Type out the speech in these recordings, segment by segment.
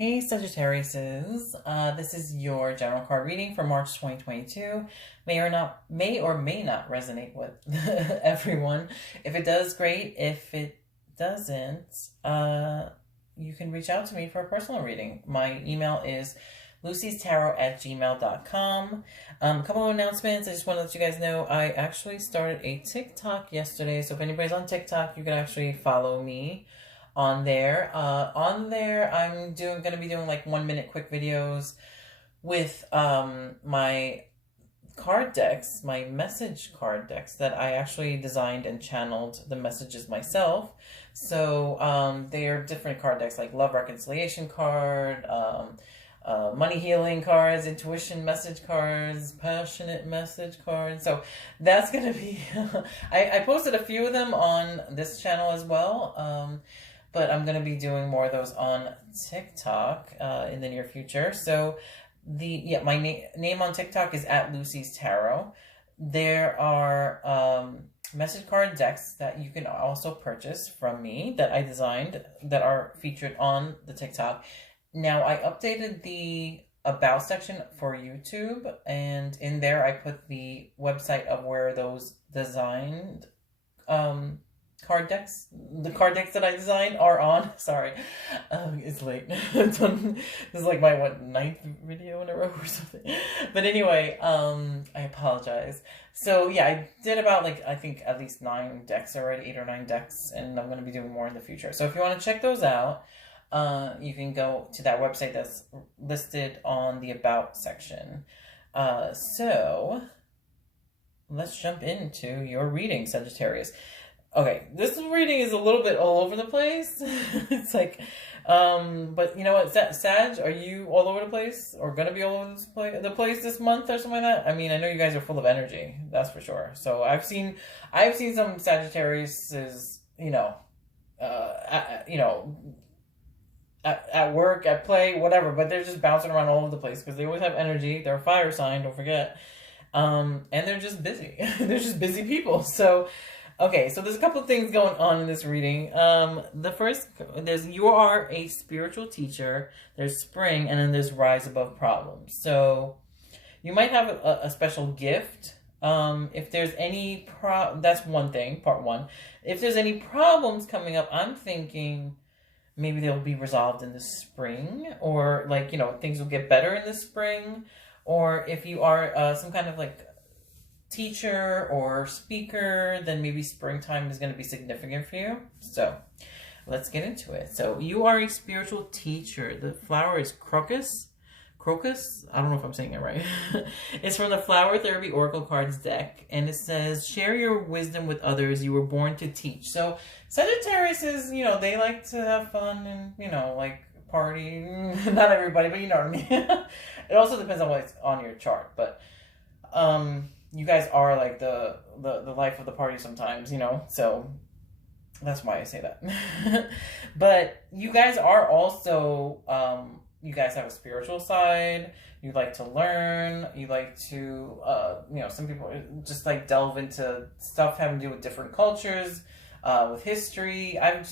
Hey Sagittariuses, this is your general card reading for March 2022. May or may not resonate with everyone. If it does, great. If it doesn't, you can reach out to me for a personal reading. My email is lucystarot@gmail.com. A couple of announcements. I just want to let you guys know I actually started a TikTok yesterday. So if anybody's on TikTok, you can actually follow me on there. I'm gonna be doing like 1 minute quick videos with my card decks, my message card decks that I actually designed and channeled the messages myself. So they are different card decks like love reconciliation card, money healing cards, intuition message cards, passionate message cards. So that's gonna be I posted a few of them on this channel as well. But I'm going to be doing more of those on TikTok in the near future. So my name on TikTok is @Lucy'sTarot. There are message card decks that you can also purchase from me that I designed that are featured on the TikTok. Now, I updated the About section for YouTube, and in there I put the website of where those designed card decks, the card decks that I designed are on. Sorry, it's late. This is like my ninth video in a row or something. But anyway, I apologize. So yeah, I did about I think at least 9 decks already, 8 or 9 decks, and I'm going to be doing more in the future. So if you want to check those out, you can go to that website that's listed on the About section. So let's jump into your reading, Sagittarius. Okay, this reading is a little bit all over the place. It's but you know what, Sag, are you all over the place or gonna be all over the place this month or something like that? I mean, I know you guys are full of energy, that's for sure. So I've seen some Sagittariuses, at work, at play, whatever, but they're just bouncing around all over the place because they always have energy. They're a fire sign, don't forget, and they're just busy. They're just busy people. So. Okay, so there's a couple of things going on in this reading. The first, you are a spiritual teacher, there's spring, and then there's rise above problems. So you might have a special gift. If there's any that's one thing, part one. If there's any problems coming up, I'm thinking maybe they'll be resolved in the spring, or things will get better in the spring. Or if you are some kind of teacher or speaker, then maybe springtime is going to be significant for you. So let's get into it. So you are a spiritual teacher. The flower is crocus. I don't know if I'm saying it right. It's from the Flower Therapy Oracle Cards deck, and it says, share your wisdom with others. You were born to teach. So Sagittarius is, they like to have fun and, party. Not everybody, but you know what I mean. It also depends on what's on your chart, but you guys are the life of the party sometimes, so that's why I say that. But you guys are also, you guys have a spiritual side. You like to learn. You like to, some people just delve into stuff having to do with different cultures, with history. I've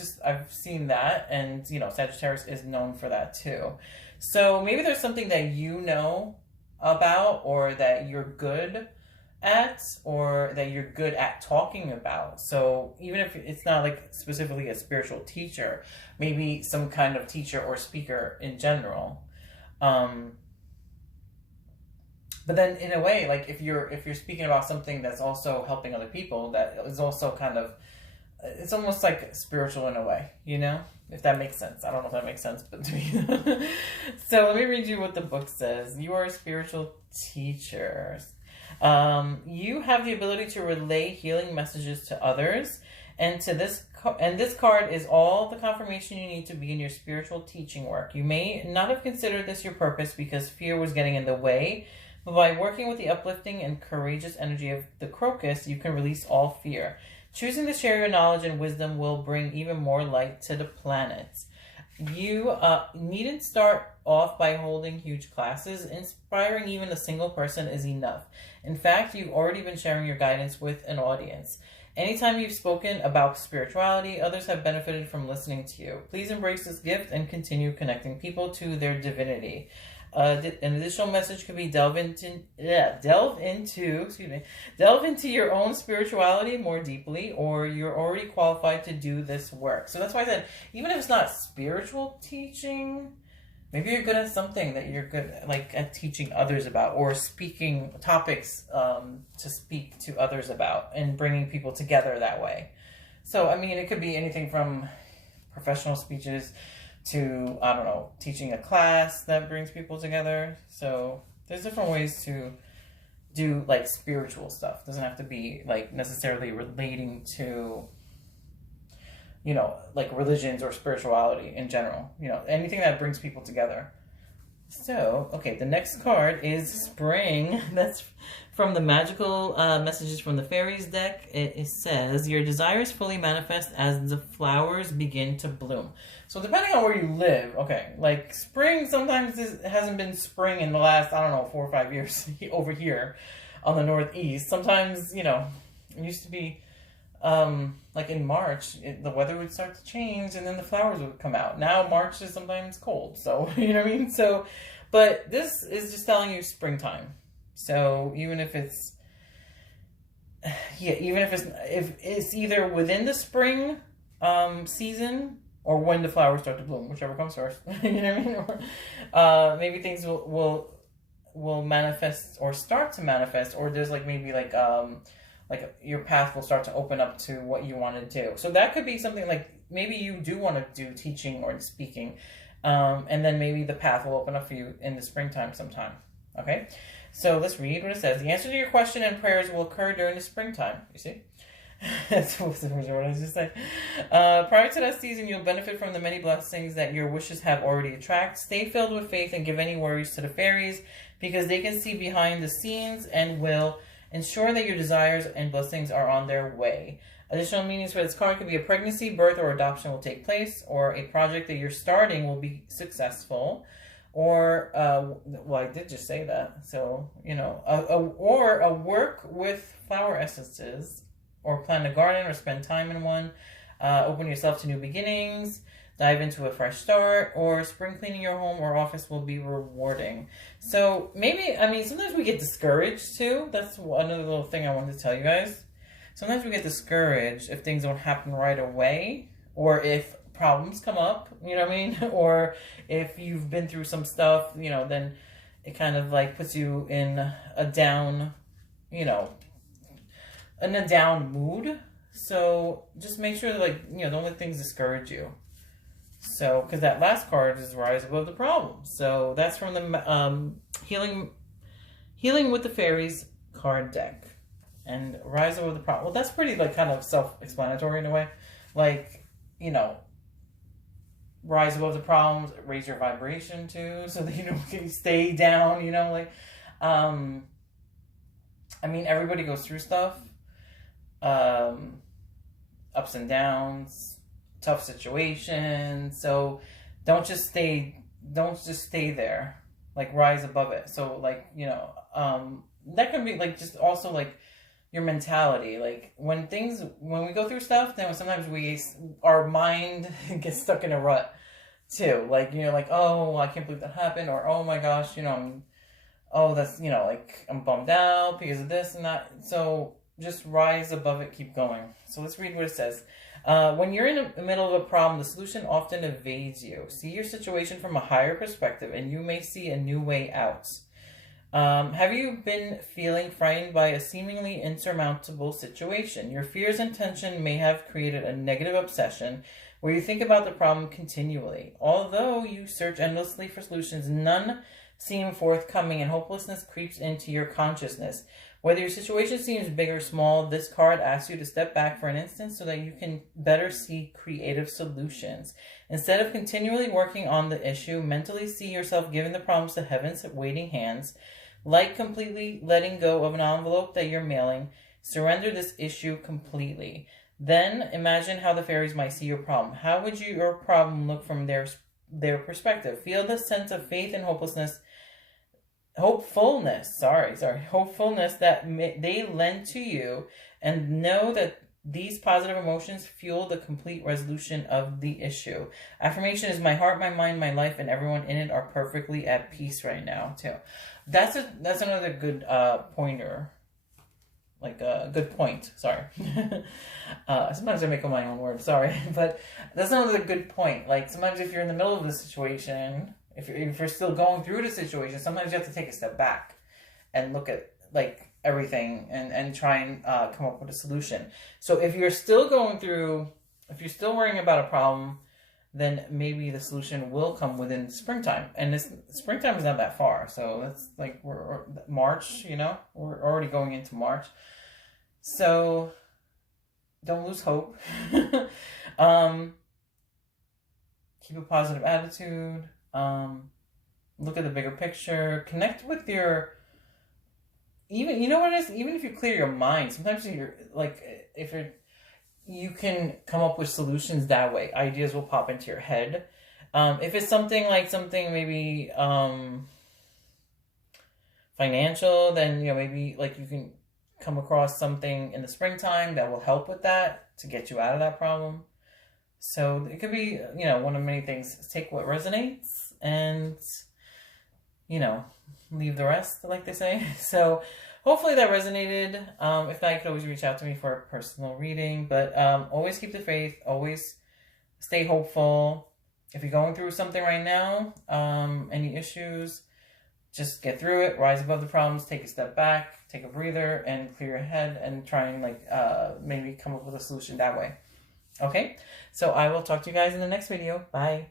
seen that, and, Sagittarius is known for that too. So maybe there's something that you know about, or that you're good at, or that you're good at talking about. So even if it's not specifically a spiritual teacher, maybe some kind of teacher or speaker in general. But then in a way, if you're speaking about something that's also helping other people, that is also it's almost spiritual in a way, if that makes sense. I don't know if that makes sense, but to me. So let me read you what the book says. You are a spiritual teacher. You have the ability to relay healing messages to others, and this card is all the confirmation you need to begin your spiritual teaching work. You may not have considered this your purpose because fear was getting in the way, but by working with the uplifting and courageous energy of the crocus, you can release all fear. Choosing to share your knowledge and wisdom will bring even more light to the planet. You needn't start off by holding huge classes. Inspiring even a single person is enough. In fact, you've already been sharing your guidance with an audience. Anytime you've spoken about spirituality, others have benefited from listening to you. Please embrace this gift and continue connecting people to their divinity. An additional message could be delve into your own spirituality more deeply, or you're already qualified to do this work. So that's why I said, even if it's not spiritual teaching, maybe you're good at something that you're good like at teaching others about, or speaking topics to speak to others about, and bringing people together that way. So I mean, it could be anything from professional speeches to, I don't know, teaching a class that brings people together. So there's different ways to do like spiritual stuff. It doesn't have to be like necessarily relating to, you know, like religions or spirituality in general. You know, anything that brings people together. So, okay, the next card is Spring. That's from the Magical Messages from the Fairies deck. It says, your desires fully manifest as the flowers begin to bloom. So depending on where you live, okay, like spring, sometimes it hasn't been spring in the last, I don't know, 4 or 5 years over here on the Northeast. Sometimes, you know, it used to be like in March, the weather would start to change and then the flowers would come out. Now March is sometimes cold, so you know what I mean? So, but this is just telling you springtime. So even if it's, yeah, even if it's either within the spring season or when the flowers start to bloom, whichever comes first, you know what I mean? Or maybe things will manifest or start to manifest, or there's like maybe like your path will start to open up to what you want to do. So that could be something like maybe you do want to do teaching or speaking, and then maybe the path will open up for you in the springtime sometime. Okay, so let's read what it says. The answer to your question and prayers will occur during the springtime. You see? That's what I was just saying. Prior to that season, you'll benefit from the many blessings that your wishes have already attracted. Stay filled with faith and give any worries to the fairies, because they can see behind the scenes and will ensure that your desires and blessings are on their way. Additional meanings for this card could be a pregnancy, birth, or adoption will take place, or a project that you're starting will be successful, or, well, I did just say that. So, you know, or a work with flower essences, or plant a garden or spend time in one, open yourself to new beginnings, dive into a fresh start, or spring cleaning your home or office will be rewarding. So maybe, I mean, sometimes we get discouraged too. That's another little thing I wanted to tell you guys. Sometimes we get discouraged if things don't happen right away, or if problems come up, you know what I mean? Or if you've been through some stuff, you know, then it kind of like puts you in a down, you know, in a down mood. So just make sure that, like, you know, don't let things discourage you. So, because that last card is Rise Above the Problem. So that's from the Healing with the Fairies card deck. And Rise Above the Problem. Well, that's pretty, like, kind of self-explanatory in a way. Like, you know, rise above the problems, raise your vibration too, so that you don't stay down, you know, like, I mean, everybody goes through stuff, ups and downs, tough situations, so don't just stay there, like, rise above it. So, like, you know, that can be, like, just also, like, your mentality. Like, when we go through stuff, then sometimes our mind gets stuck in a rut too. Like, you know, like, oh, I can't believe that happened, or oh my gosh, you know, that's, you know, like, I'm bummed out because of this and that. So just rise above it, keep going. So let's read what it says. When you're in the middle of a problem, the solution often evades you. See your situation from a higher perspective, and you may see a new way out. Have you been feeling frightened by a seemingly insurmountable situation? Your fears and tension may have created a negative obsession where you think about the problem continually. Although you search endlessly for solutions, none seem forthcoming, and hopelessness creeps into your consciousness. Whether your situation seems big or small, this card asks you to step back for an instant so that you can better see creative solutions. Instead of continually working on the issue, mentally see yourself giving the problems to heaven's waiting hands. Like completely letting go of an envelope that you're mailing, surrender this issue completely. Then imagine how the fairies might see your problem. How would your problem look from their perspective? Feel the sense of faith and hopefulness that they lend to you, and know that These positive emotions fuel the complete resolution of the issue. Affirmation is my heart, my mind, my life, and everyone in it are perfectly at peace right now, too. That's another good pointer. Like a good point. Sorry. Sometimes I make up my own words. Sorry. But that's another good point. Like sometimes if you're in the middle of the situation, if you're still going through the situation, sometimes you have to take a step back and look at like everything and try and come up with a solution. So if you're still going through, if you're still worrying about a problem, then maybe the solution will come within springtime. And this springtime is not that far. So that's like we're March, you know, we're already going into March. So don't lose hope. Keep a positive attitude. Look at the bigger picture. Connect with your, even, you know what it is? Even if you clear your mind, sometimes you're like, if you're, you can come up with solutions that way. Ideas will pop into your head. If it's something maybe financial, then, you know, maybe like you can come across something in the springtime that will help with that to get you out of that problem. So it could be, you know, one of many things. Take what resonates and, you know, leave the rest, like they say. So hopefully that resonated. If not, you could always reach out to me for a personal reading. But always keep the faith. Always stay hopeful. If you're going through something right now, any issues, just get through it. Rise above the problems. Take a step back. Take a breather and clear your head and try and like maybe come up with a solution that way. Okay? So I will talk to you guys in the next video. Bye.